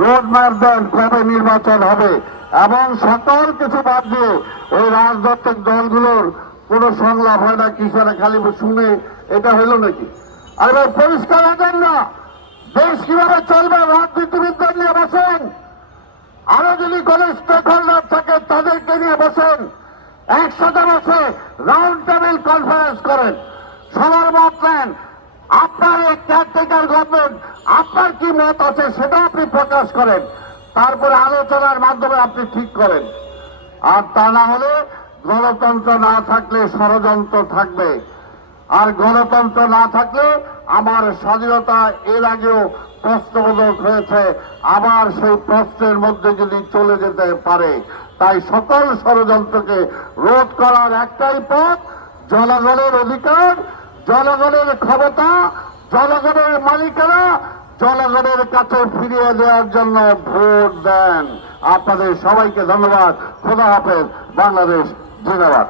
Road map দেন কবে নির্বাচন হবে, এবং সকল কিছু বাদ দিয়ে ওই রাজনৈতিক দলগুলোর কোন সংলাপ হয় না, কিছু না, খালি শুনে এটা হইল নাকি? আর পরিষ্কার এজেন্ডা, দেশ কিভাবে চলবে রাজনীতিবিদদের নিয়ে বসেন, আরো যদি কোন স্টেক হোল্ডার থাকে তাদেরকে নিয়ে বসেন, একসাথে বসে রাউন্ড টেবিল কনফারেন্স করেন, সবার মত নেন। আপনার এই কেয়ারটেকার গভর্নমেন্ট, আপনার কি মত আছে সেটা আপনি প্রকাশ করেন, তারপরে আলোচনার মাধ্যমে আপনি ঠিক করেন। আর তা না হলে গণতন্ত্র না থাকলে ষড়যন্ত্র থাকবে, আর গণতন্ত্র না থাকলে আমার স্বাধীনতা এর আগেও প্রশ্নবোধক হয়েছে, আবার সেই প্রশ্নের মধ্যে যদি চলে যেতে পারে। তাই সকল ষড়যন্ত্রকে রোধ করার একটাই পথ, জনগণের অধিকার, জনগণের ক্ষমতা, জনগণের মালিকানা জনগণের কাছে ফিরিয়ে দেওয়ার জন্য ভোট দেন। আপনাদের সবাইকে ধন্যবাদ। খোদা হাফেজ। বাংলাদেশ জিন্দাবাদ।